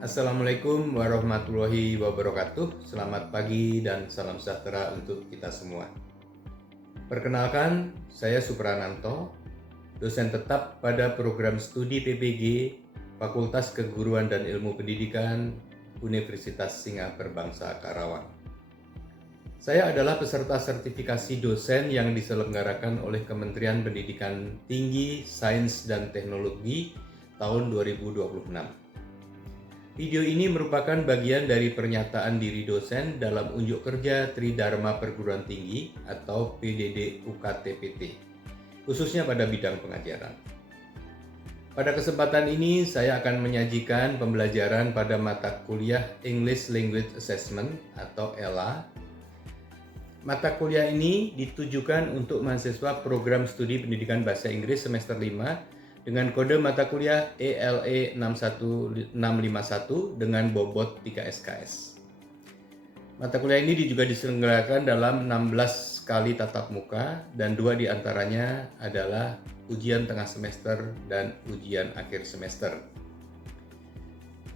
Assalamualaikum warahmatullahi wabarakatuh. Selamat pagi dan salam sejahtera untuk kita semua. Perkenalkan, saya Suprananto, dosen tetap pada program studi PPG Fakultas Keguruan dan Ilmu Pendidikan Universitas Singapura Karawang. Saya adalah peserta sertifikasi dosen yang diselenggarakan oleh Kementerian Pendidikan Tinggi, Sains dan Teknologi tahun 2026. Video ini merupakan bagian dari pernyataan diri dosen dalam unjuk kerja Tridharma Perguruan Tinggi atau PDD UKT-PT, khususnya pada bidang pengajaran. Pada kesempatan ini, saya akan menyajikan pembelajaran pada mata kuliah English Language Assessment atau ELA. Mata kuliah ini ditujukan untuk mahasiswa program studi pendidikan bahasa Inggris semester 5 dengan kode mata kuliah ELE 61651 dengan bobot 3 SKS. Mata kuliah ini juga diselenggarakan dalam 16 kali tatap muka dan 2 diantaranya adalah ujian tengah semester dan ujian akhir semester.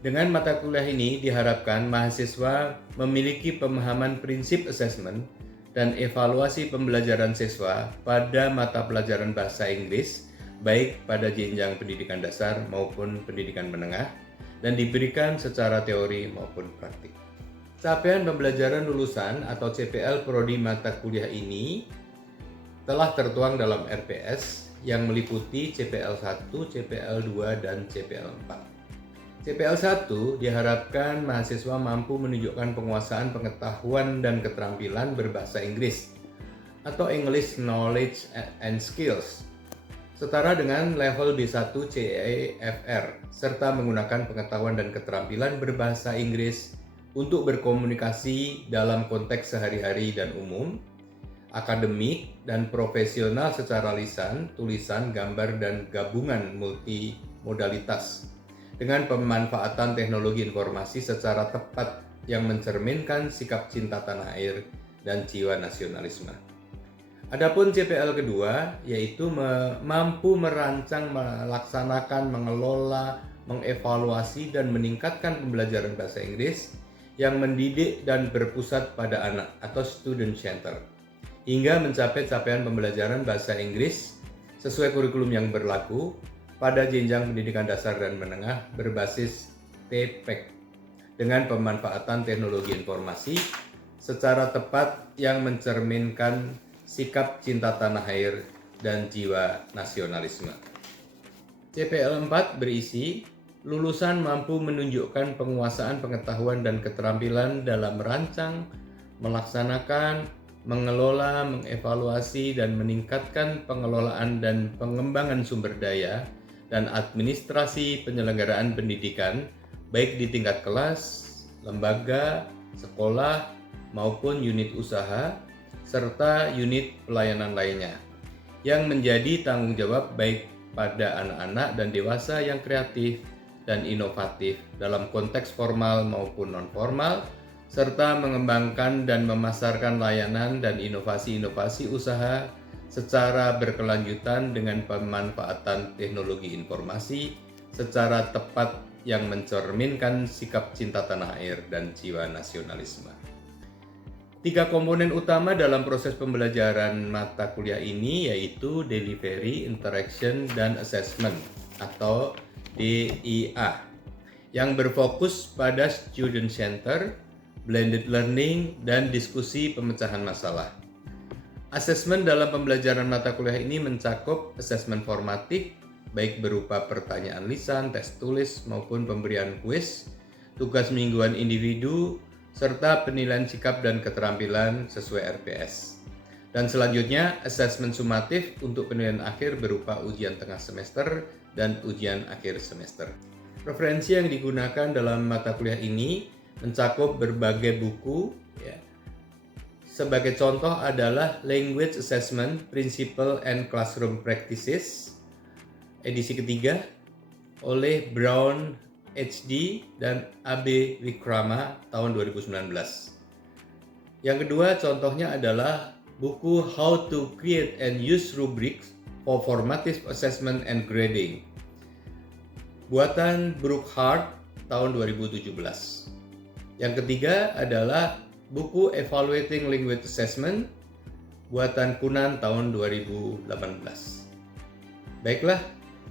Dengan mata kuliah ini diharapkan mahasiswa memiliki pemahaman prinsip assessment dan evaluasi pembelajaran siswa pada mata pelajaran bahasa Inggris baik pada jenjang pendidikan dasar maupun pendidikan menengah dan diberikan secara teori maupun praktik. Capaian pembelajaran lulusan atau CPL prodi mata kuliah ini telah tertuang dalam RPS yang meliputi CPL 1, CPL 2, dan CPL 4. CPL 1 diharapkan mahasiswa mampu menunjukkan penguasaan pengetahuan dan keterampilan berbahasa Inggris atau English Knowledge and Skills setara dengan level B1 CEFR serta menggunakan pengetahuan dan keterampilan berbahasa Inggris untuk berkomunikasi dalam konteks sehari-hari dan umum, akademik dan profesional secara lisan, tulisan, gambar, dan gabungan multimodalitas dengan pemanfaatan teknologi informasi secara tepat yang mencerminkan sikap cinta tanah air dan jiwa nasionalisme. Adapun CPL kedua yaitu mampu merancang, melaksanakan, mengelola, mengevaluasi dan meningkatkan pembelajaran bahasa Inggris yang mendidik dan berpusat pada anak atau student center hingga mencapai capaian pembelajaran bahasa Inggris sesuai kurikulum yang berlaku pada jenjang pendidikan dasar dan menengah berbasis TPEK dengan pemanfaatan teknologi informasi secara tepat yang mencerminkan sikap cinta tanah air dan jiwa nasionalisme. CPL 4 berisi lulusan mampu menunjukkan penguasaan pengetahuan dan keterampilan dalam merancang, melaksanakan, mengelola, mengevaluasi, dan meningkatkan pengelolaan dan pengembangan sumber daya dan administrasi penyelenggaraan pendidikan baik di tingkat kelas, lembaga, sekolah, maupun unit usaha, serta unit pelayanan lainnya yang menjadi tanggung jawab baik pada anak-anak dan dewasa yang kreatif dan inovatif dalam konteks formal maupun non-formal, serta mengembangkan dan memasarkan layanan dan inovasi-inovasi usaha secara berkelanjutan dengan pemanfaatan teknologi informasi secara tepat yang mencerminkan sikap cinta tanah air dan jiwa nasionalisme. 3 komponen utama dalam proses pembelajaran mata kuliah ini yaitu Delivery, Interaction, dan Assessment atau DIA yang berfokus pada Student Center, Blended Learning, dan diskusi pemecahan masalah. Assessment dalam pembelajaran mata kuliah ini mencakup assessment formatif baik berupa pertanyaan lisan, tes tulis, maupun pemberian kuis, tugas mingguan individu, serta penilaian sikap dan keterampilan sesuai RPS. Dan selanjutnya, asesmen sumatif untuk penilaian akhir berupa ujian tengah semester dan ujian akhir semester. Referensi yang digunakan dalam mata kuliah ini mencakup berbagai buku. Sebagai contoh adalah Language Assessment, Principle and Classroom Practices, edisi ketiga oleh Brown, HD, dan AB Wikrama tahun 2019. Yang kedua contohnya adalah buku How to Create and Use Rubrics for Formative Assessment and Grading, buatan Brookhart tahun 2017. Yang ketiga adalah buku Evaluating Language Assessment buatan Kunan tahun 2018. Baiklah,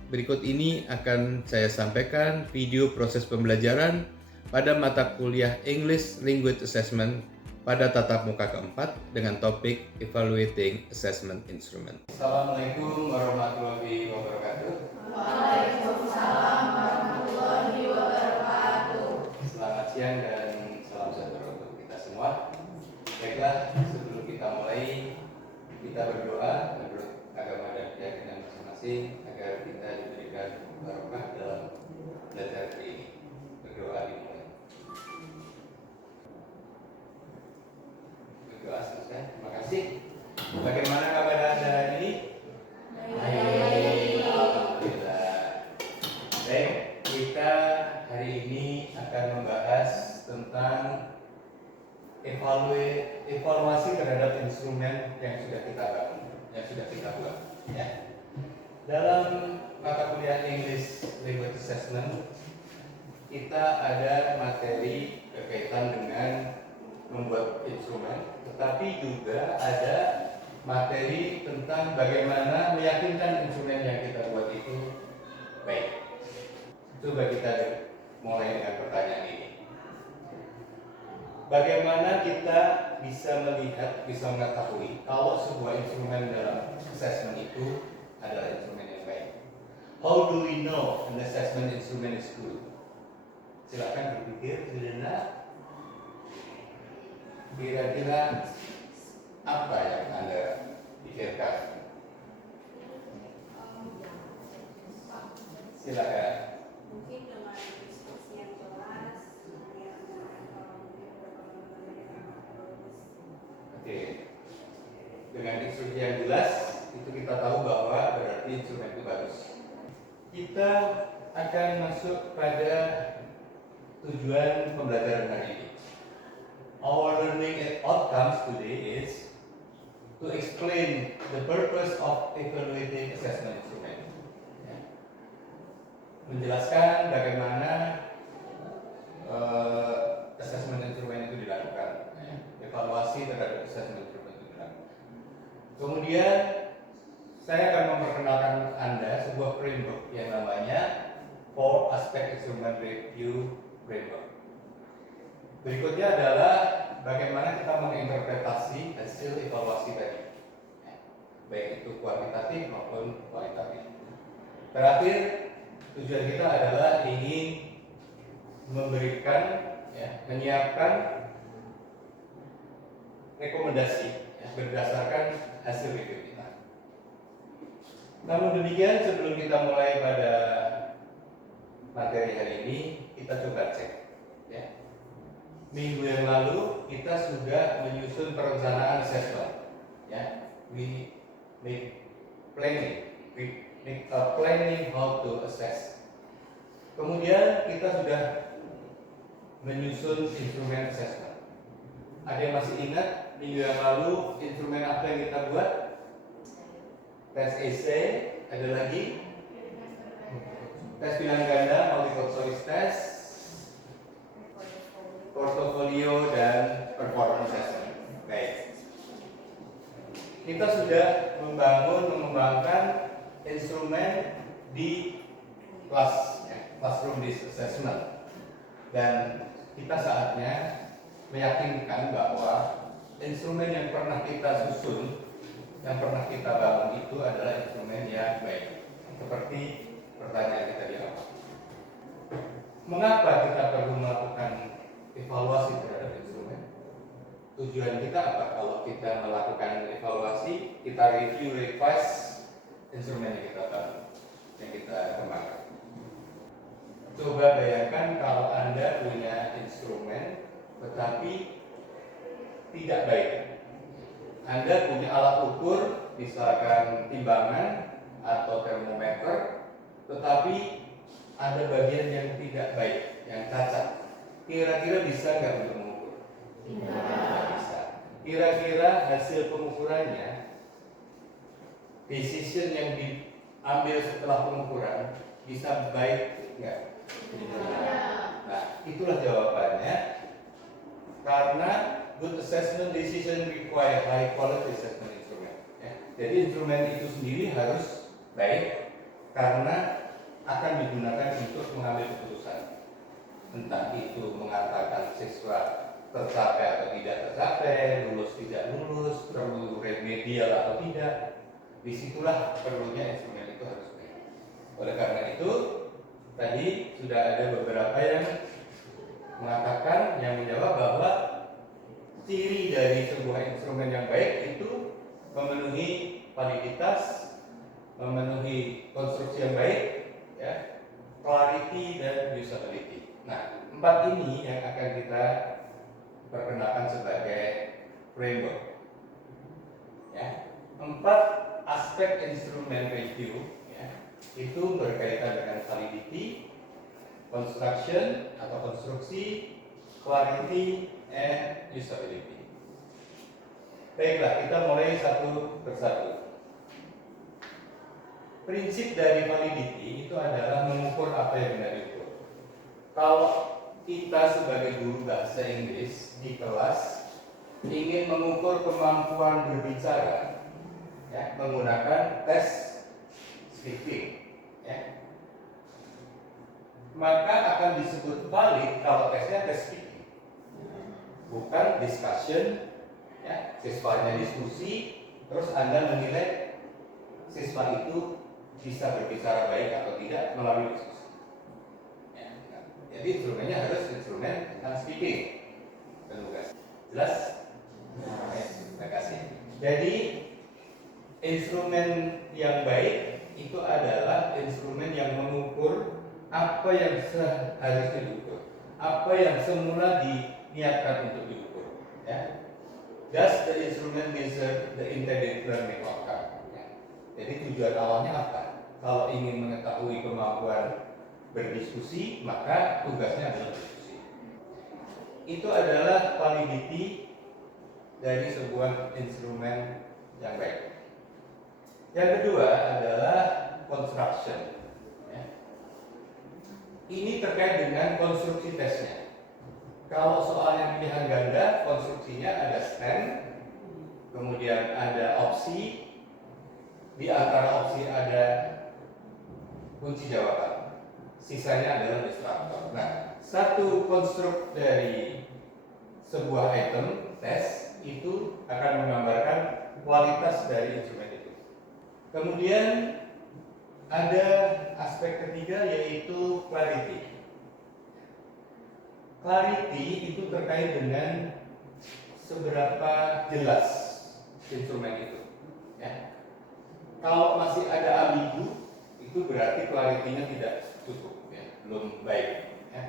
berikut ini akan saya sampaikan video proses pembelajaran pada mata kuliah English Language Assessment pada tatap muka keempat dengan topik Evaluating Assessment Instrument. Assalamualaikum warahmatullahi wabarakatuh. Waalaikumsalam warahmatullahi wabarakatuh. Selamat siang dan salam sejahtera untuk kita semua. Baiklah, sebelum kita mulai, kita berdoa menurut agama dan keyakinan masing-masing agar kita diberikan barokah dalam belajar hari ini. Berdoa dimulai. Berdoa selesai. Terima kasih. Bagaimana kabar Anda hari ini? Baik. Alhamdulillah. Baik, kita hari ini akan membahas tentang evaluasi terhadap instrumen yang sudah kita bangun, yang sudah kita buat. Ya. Dalam mata kuliah English Language Assessment, kita ada materi berkaitan dengan membuat instrumen, tetapi juga ada materi tentang bagaimana meyakinkan instrumen yang kita buat itu baik. Coba kita mulai dengan pertanyaan ini. Bagaimana kita bisa melihat, bisa mengetahui kalau sebuah instrumen dalam assessment itu adalah instrumen yang baik? How do we know an assessment instrument is good? Silakan berpikir sejenak. Kira-kira apa yang Anda pikirkan? Silakan. Mungkin dengan diskusi yang jelas, Oke. Dengan instruksi yang jelas, itu kita tahu bahwa berarti instrumen itu bagus. Kita akan masuk pada tujuan pembelajaran hari ini. Our learning outcomes today is to explain the purpose of evaluating assessment instrument. Ya. Menjelaskan bagaimana assessment instrument itu dilakukan, ya. Evaluasi terhadap assessment instrument itu dilakukan. Kemudian saya akan memperkenalkan Anda sebuah framework yang namanya 4 Aspect Instrument Review Framework. Berikutnya adalah bagaimana kita menginterpretasi hasil evaluasi tadi, baik itu kuantitatif maupun kualitatif. Terakhir, tujuan kita adalah ingin memberikan, menyiapkan rekomendasi berdasarkan hasil review kita. Namun demikian, sebelum kita mulai pada materi hari ini, kita coba cek. Minggu yang lalu kita sudah menyusun perencanaan assessment. We make planning how to assess. Kemudian kita sudah menyusun instrumen assessment. Ada yang masih ingat minggu yang lalu instrumen apa yang kita buat? Tes essay, ada lagi tes pilihan ganda, multiple choice test, portofolio dan performance assessment. Baik. Kita sudah mengembangkan instrumen di kelas, classroom based assessment, dan kita saatnya meyakinkan bahwa instrumen yang pernah kita susun, yang pernah kita bangun itu adalah instrumen yang baik. Seperti pertanyaan kita di awal. Mengapa kita perlu melakukan evaluasi terhadap instrumen? Tujuan kita apa? Kalau kita melakukan evaluasi, kita review, revise instrumen yang kita bangun, yang kita kembangkan. Coba bayangkan kalau Anda punya instrumen tetapi tidak baik. Anda punya alat ukur, misalkan timbangan atau termometer, tetapi ada bagian yang tidak baik, yang cacat. Kira-kira bisa nggak untuk mengukur? Tidak bisa. Kira-kira hasil pengukurannya, decision yang diambil setelah pengukuran bisa baik nggak? Tidak. Nah, itulah jawabannya. Karena good assessment decision require high quality assessment instrument. Ya. Jadi instrumen itu sendiri harus baik karena akan digunakan untuk mengambil keputusan. Entah itu mengatakan siswa tercapai atau tidak tercapai, lulus tidak lulus, perlu remedial atau tidak. Disitulah perlunya instrumen itu harus baik. Oleh karena itu, tadi sudah ada beberapa yang mengatakan, yang menjawab bahwa ciri dari sebuah instrumen yang baik itu memenuhi validitas, memenuhi konstruksi yang baik, ya, clarity dan usability. Nah, 4 ini yang akan kita perkenalkan sebagai framework. Ya, 4 aspek instrumen review, ya, itu berkaitan dengan validity, construction atau konstruksi, clarity, and usability. Baiklah, kita mulai satu persatu. Prinsip dari validity itu adalah mengukur apa yang benar diukur. Kalau kita sebagai guru bahasa Inggris di kelas ingin mengukur kemampuan berbicara, ya, menggunakan tes speaking, ya, maka akan disebut valid kalau tesnya tes speaking, bukan discussion. Ya, siswanya diskusi, terus Anda menilai siswa itu bisa berbicara baik atau tidak melalui diskusi. Ya, nah, jadi instrumennya harus instrumen tentang speaking. Penugas. Jelas? Terima kasih. Jadi instrumen yang baik itu adalah instrumen yang mengukur apa yang seharusnya diukur, apa yang semula diniatkan untuk diukur. Ya. Does the instrument measure the intended learning outcome? Ya. Jadi tujuan awalnya apa? Kalau ingin mengetahui kemampuan berdiskusi, maka tugasnya adalah berdiskusi. Itu adalah validity dari sebuah instrumen yang baik. Yang kedua adalah construction. Ya. Ini terkait dengan konstruksi tesnya. Kalau soalnya pilihan ganda, konstruksinya ada stand, kemudian ada opsi, di antara opsi ada kunci jawaban, sisanya adalah instruktor. Nah, satu konstruk dari sebuah item tes itu akan menggambarkan kualitas dari instrumen itu. Kemudian ada aspek ketiga yaitu clarity. Clarity itu terkait dengan seberapa jelas instrumen itu. Ya. Kalau masih ada ambigu, itu berarti clarity-nya tidak cukup, ya, belum baik. Ya.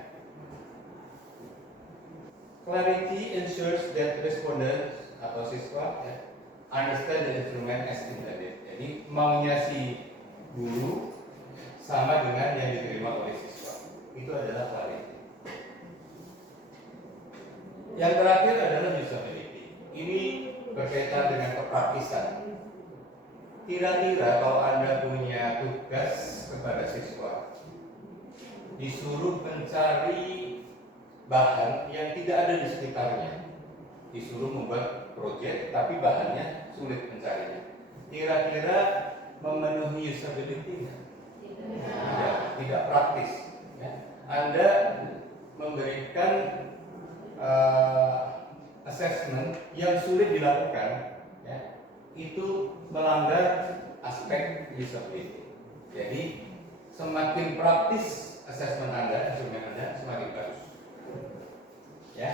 Clarity ensures that respondents atau siswa, ya, understand the instrument as intended. Jadi maunya si guru sama dengan yang diterima oleh siswa. Itu adalah clarity. Yang terakhir adalah usability. Ini berkaitan dengan kepraktisan. Kira-kira kalau Anda punya tugas kepada siswa, disuruh mencari bahan yang tidak ada di sekitarnya, disuruh membuat proyek tapi bahannya sulit mencarinya. Kira-kira memenuhi usability? Tidak praktis. Ya. Anda memberikan assessment yang sulit dilakukan, ya, itu melanggar aspek usability. Jadi semakin praktis assessment Anda, instrumen Anda, semakin bagus. Ya.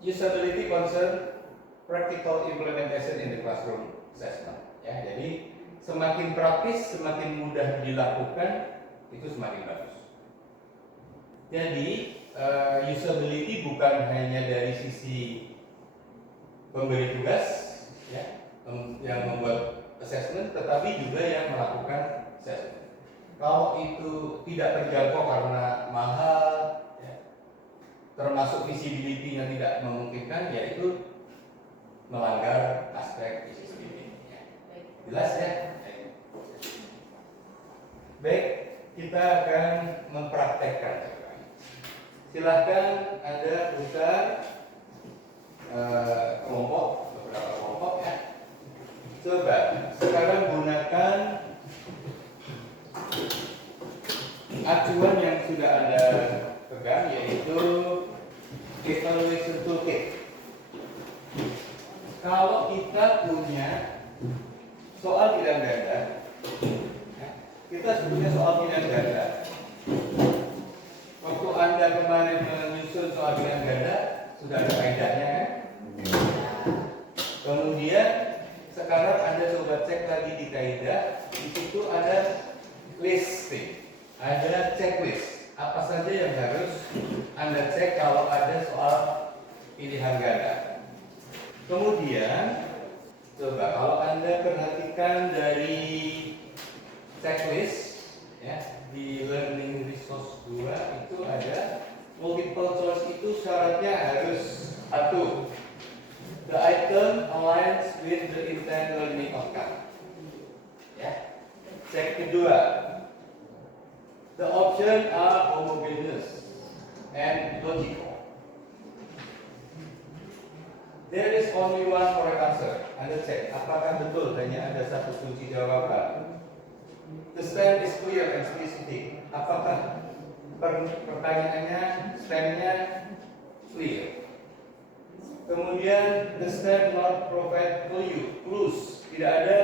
Usability concern practical implementation in the classroom assessment. Ya, jadi semakin praktis, semakin mudah dilakukan, itu semakin bagus. Jadi usability bukan hanya dari sisi pemberi tugas, ya, yang membuat assessment, tetapi juga yang melakukan assessment. Kalau itu tidak terjangkau karena mahal, ya, termasuk visibility-nya tidak memungkinkan, yaitu melanggar aspek usability. Ya. Jelas ya? Baik, kita akan mempraktekkan Silahkan Anda putar kelompok, beberapa kelompok ya. Coba sekarang gunakan acuan yang sudah Anda pegang, yaitu evaluation toolkit. Kalau kita punya soal pilihan ganda, ya, kita sebutnya soal pilihan ganda. Waktu Anda kemarin menyusun soal pilihan ganda, sudah ada kaidahnya kan? Kemudian sekarang Anda coba cek lagi di kaidah, di situ ada listing, ada checklist. Apa saja yang harus Anda cek kalau ada soal pilihan ganda. Kemudian coba kalau Anda perhatikan dari checklist ya, di learning resource 2 itu ada multiple choice. Itu syaratnya harus satu, the item aligns with the intended learning outcome. Ya. Cek kedua, the options are homogeneous and logical. There is only one correct answer. Anda cek apakah betul hanya ada satu kunci jawaban. The stem is clear and specific. Apakah pertanyaannya stemnya clear? Kemudian the stem not provide clues. Tidak ada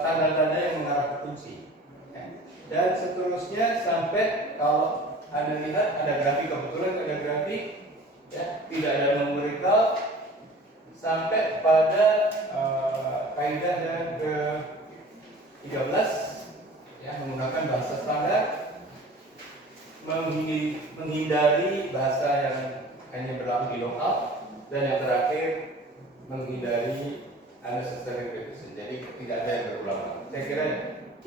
tanda-tanda yang mengarah ke kunci. Ya. Dan seterusnya sampai kalau Anda lihat ada grafik, kebetulan ada grafik. Ya, tidak ada numerical sampai pada kaidah yang ke-13 ya, menggunakan bahasa standar, menghindari bahasa yang hanya berlaku di lokal, dan yang terakhir menghindari unnecessary repetition. Jadi tidak ada yang berulang-ulang. Saya kira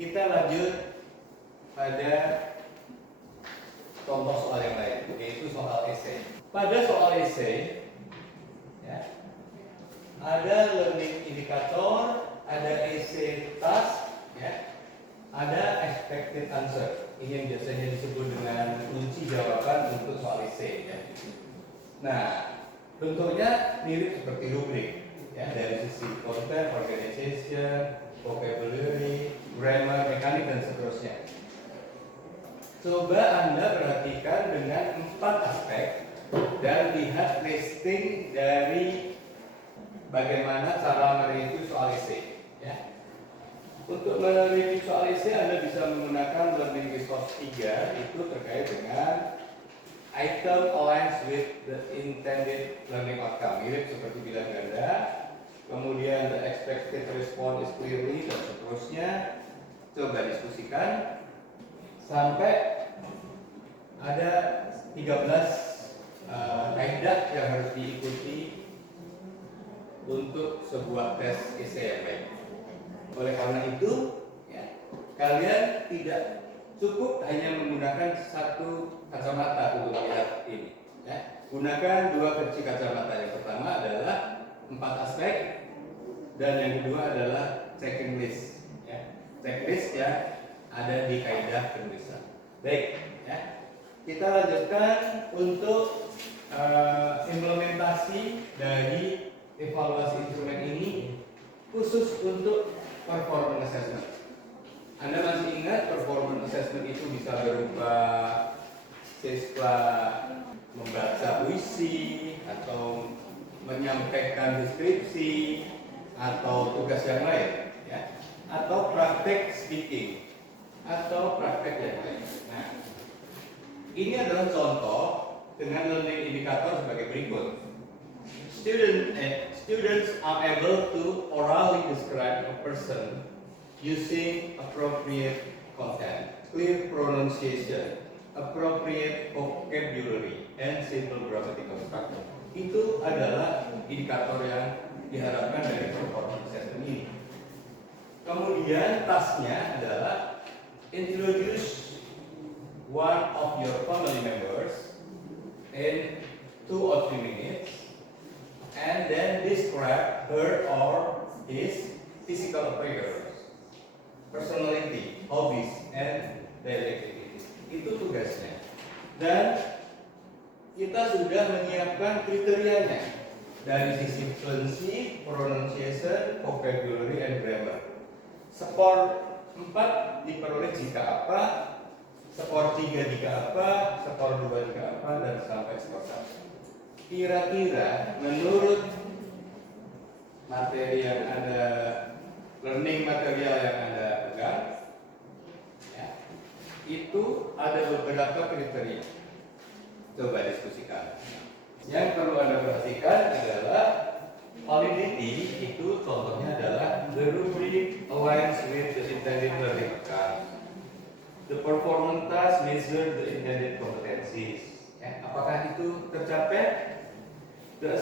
kita lanjut pada contoh soal yang lain, yaitu soal esai. Pada soal esai, ya, ada learning indicator, ada essay task, ya, ada expected answer. Ini yang biasanya disebut dengan kunci jawaban untuk soal esai. Ya. Nah, bentuknya mirip seperti rubrik, ya, dari sisi content, organization, vocabulary, grammar, mekanik, dan seterusnya. Coba Anda perhatikan dengan 4 aspek dan lihat listing dari bagaimana cara mereview soal esai. Ya. Untuk mereview soal esai Anda bisa menggunakan learning resource 3, itu terkait dengan item aligns with the intended learning outcome, mirip seperti bilang ganda. Kemudian the expected response is clearly, dan seterusnya. Coba diskusikan sampai ada 13 kaidah yang harus diikuti untuk sebuah tes esai yang baik. Oleh karena itu, ya, kalian tidak cukup hanya menggunakan satu kacamata untuk melihat ini. Ya. Gunakan 2 versi kacamata. Yang pertama adalah 4 aspek, dan yang kedua adalah checking list. Ya. Checklist yang ada di kaidah penulisan. Baik, ya. Kita lanjutkan untuk implementasi dari evaluasi instrumen ini khusus untuk performance assessment. Anda masih ingat performance assessment itu bisa berupa siswa membaca puisi atau menyampaikan deskripsi atau tugas yang lain, ya, atau praktek speaking atau praktek yang lain. Nah, ini adalah contoh dengan learning indicator sebagai berikut. Students are able to orally describe a person using appropriate content, clear pronunciation, appropriate vocabulary, and simple grammatical structure. Itu adalah indikator yang diharapkan dari performance assessment ini. Kemudian tasknya adalah introduce one of your family members in 2 or 3 minutes, and then describe her or his physical appearance, personality, hobbies, and daily activities. Itu tugasnya. Dan kita sudah menyiapkan kriterianya dari sisi fluency, pronunciation, vocabulary, and grammar. Skor 4 diperoleh jika apa, skor 3 jika apa, skor 2 jika apa, dan sampai skor 1. Kira-kira menurut materi yang Anda, learning material yang Anda pegang, ya, itu ada beberapa kriteria. Coba diskusikan. Yang perlu Anda perhatikan adalah validity, itu contohnya adalah the rubric aligns with the intended learning outcome. The performance task measure the intended competencies. Ya, apakah itu tercapai? The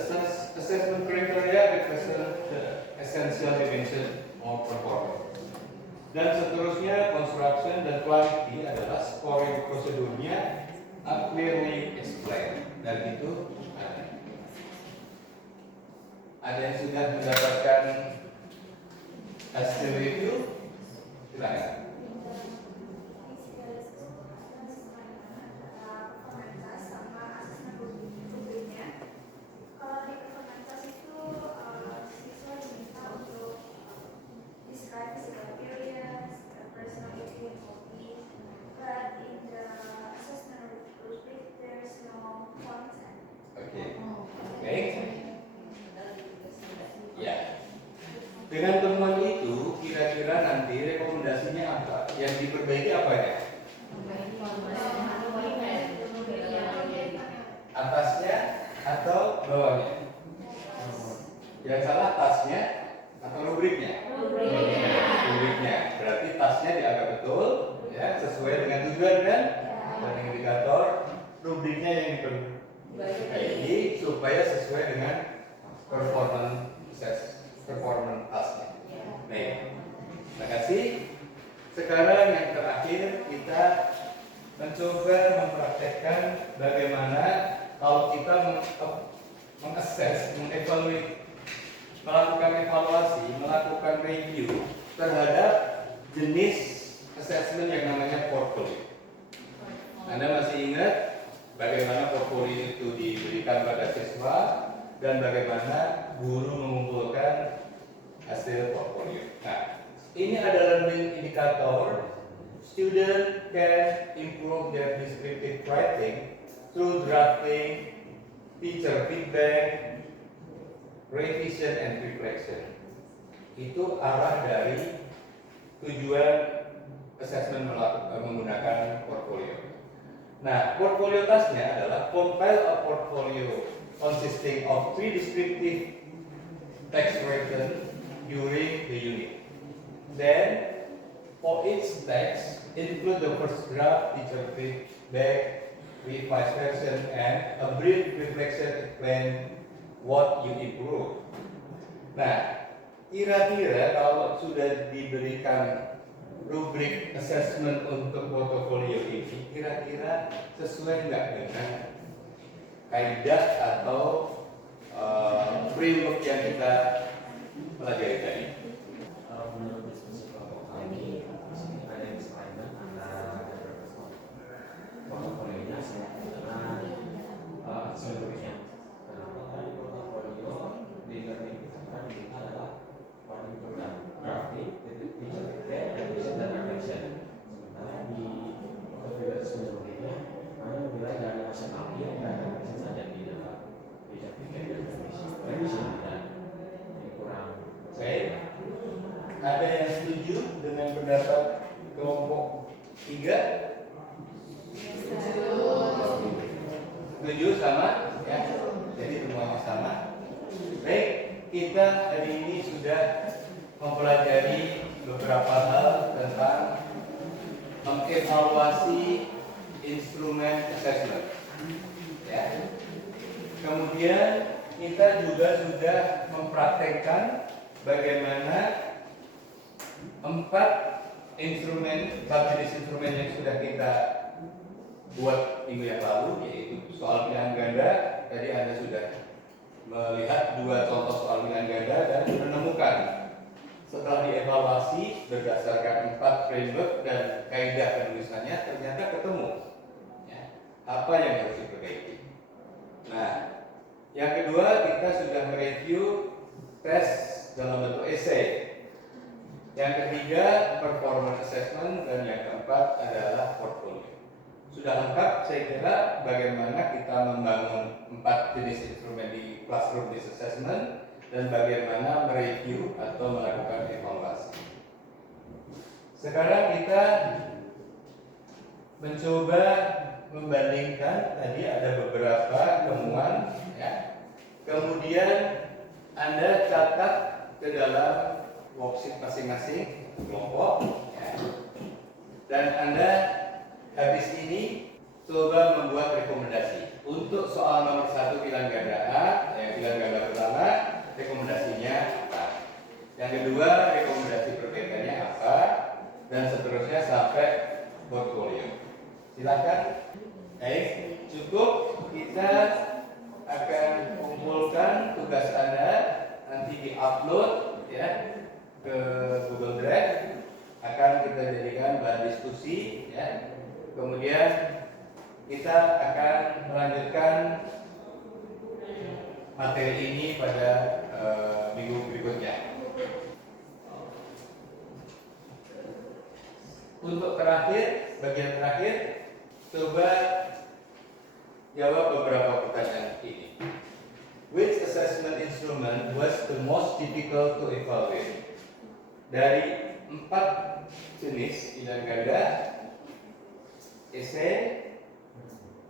assessment criteria represent the essential dimension of performance. Dan seterusnya, construction dan quality adalah scoring prosedurnya clearly explained. Dan itu ada yang sudah mendapatkan hasil review? Silakan. Dengan temuan itu, kira-kira nanti rekomendasinya apa? Yang diperbaiki apa ya? Atasnya atau bawahnya? Yang salah tasnya atau rubriknya? Rubriknya. Berarti tasnya dianggap betul, ya, sesuai dengan tujuan kan? Dan indikator rubriknya yang diperbaiki supaya sesuai dengan performance tasknya. Baik, terima kasih. Sekarang yang terakhir kita mencoba mempraktekkan bagaimana kalau kita mengakses, mengevaluasi, melakukan evaluasi, melakukan review terhadap jenis assessment yang namanya portfolio. Anda masih ingat bagaimana portfolio itu diberikan pada siswa dan bagaimana guru mengumpulkan hasil portfolio. Nah, ini adalah learning indicator. Student can improve their descriptive writing through drafting, teacher feedback, revision, and reflection. Itu arah dari tujuan assessment menggunakan portfolio. Nah, portfolio tasknya adalah compile a portfolio consisting of 3 descriptive text written during the unit. Then, for each text, include the first draft, teacher feedback, revised version, and a brief reflection explain what you improve. Nah, kira-kira kalau sudah diberikan rubrik assessment untuk portofolio ini, kira-kira sesuai nggak dengan kaidah atau framework yang kita pelajari tadi? Menurut diskusi kelompok kami, ada yang diselainkan antara portofolionya dengan seluruhnya. Kenapa di portofolio di learning kita adalah warning program, drafting, teacher feedback, revision, dan reflection. Sementara di portofolio sebelumnya hanya memilih dari masa kami dan reflection saja di dalam teacher feedback dan revision, dan ini kurang Baik. Ada yang setuju dengan pendapat kelompok 3? Setuju sama? Ya. Jadi semuanya sama. Baik, kita hari ini sudah mempelajari beberapa hal tentang mengevaluasi instrumen assessment. Ya. Kemudian kita juga sudah mempraktekkan bagaimana 4 instrumen, jenis instrumen yang sudah kita buat minggu yang lalu, yaitu soal pilihan ganda. Tadi Anda sudah melihat 2 contoh soal pilihan ganda dan menemukan setelah dievaluasi berdasarkan 4 framework dan kaidah penulisannya, ternyata ketemu ya, apa yang harus diperbaiki. Yang kedua, kita sudah mereview tes dalam bentuk essay. Yang ketiga, performance assessment, dan yang keempat adalah portfolio. Sudah lengkap, saya kira, bagaimana kita membangun 4 jenis instrumen di classroom based assessment dan bagaimana mereview atau melakukan evaluasi. Sekarang kita mencoba membandingkan, tadi ada beberapa temuan, ya. Kemudian Anda catat ke dalam worksheet masing-masing kelompok, ya. Dan Anda habis ini coba membuat rekomendasi untuk soal nomor 1 pilihan ganda A, pilihan ganda pertama, rekomendasinya apa? Yang kedua, rekomendasi perbedaannya apa? Dan seterusnya sampai portfolio. Silakan. Cukup, kita akan kumpulkan tugas Anda, nanti di-upload, ya, ke Google Drive, akan kita jadikan bahan diskusi, ya. Kemudian kita akan melanjutkan materi ini pada minggu berikutnya. Untuk terakhir, bagian terakhir, coba jawab beberapa pertanyaan ini. Which assessment instrument was the most difficult to evaluate? Dari 4 jenis pilihan ganda, essay,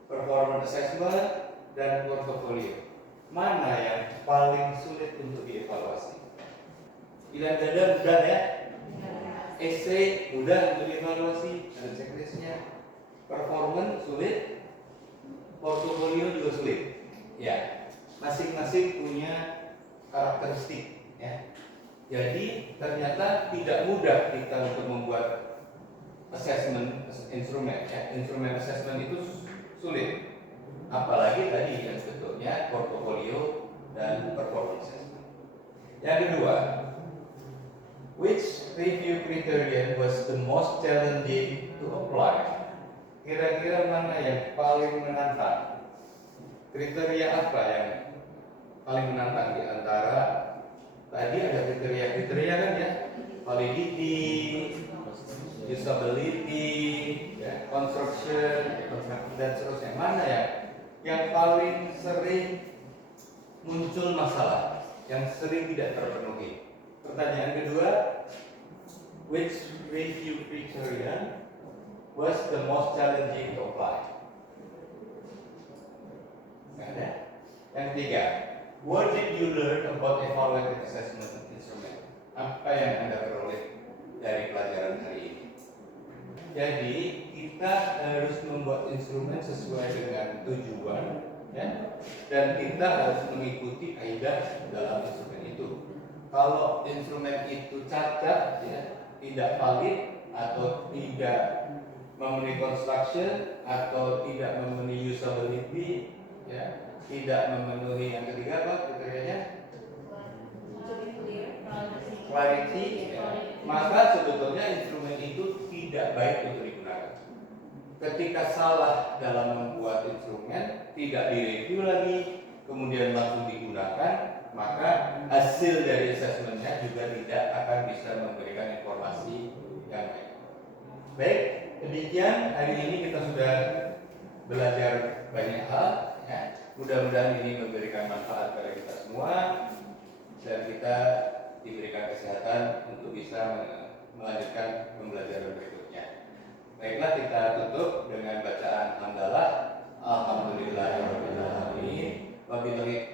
performance assessment, dan portfolio, mana yang paling sulit untuk dievaluasi? Pilihan ganda mudah, ya. Essay mudah untuk dievaluasi, ada checklistnya. Performance sulit, portfolio juga sulit. Ya, masing-masing punya karakteristik, ya. Jadi ternyata tidak mudah kita untuk membuat assessment instrumen, ya. Instrumen assessment itu sulit. Apalagi tadi yang sebetulnya portfolio dan performance assessment. Yang kedua, which review criterion was the most challenging to apply? Kira-kira mana yang paling menantang? Kriteria apa yang paling menantang di antara tadi ada kriteria kan, ya? Validity, usability, ya, construction, dan seterusnya. Mana yang paling sering muncul masalah, yang sering tidak terpenuhi? Pertanyaan kedua, which review criterion was the most challenging to apply? Nggak ada. Yang ketiga, what did you learn about evaluative assessment instrument? Apa yang Anda peroleh dari pelajaran hari ini? Jadi kita harus membuat instrumen sesuai dengan tujuan, ya, dan kita harus mengikuti kaidah dalam instrumen itu. Kalau instrumen itu cacat, ya, tidak valid atau tidak memenuhi construction atau tidak memenuhi usability, ya, tidak memenuhi yang ketiga apa kriterianya? Clarity, ya, maka sebetulnya instrumen itu tidak baik untuk digunakan. Ketika salah dalam membuat instrumen, tidak direview lagi, kemudian langsung digunakan, maka hasil dari assessmentnya juga tidak akan bisa memberikan informasi yang baik. Baik, demikian hari ini kita sudah belajar banyak hal, ya. Mudah-mudahan ini memberikan manfaat pada kita semua dan kita diberikan kesehatan untuk bisa melanjutkan pembelajaran berikutnya. Baiklah, kita tutup dengan bacaan hamdalah. Alhamdulillahirabbil alamin. Wabillahi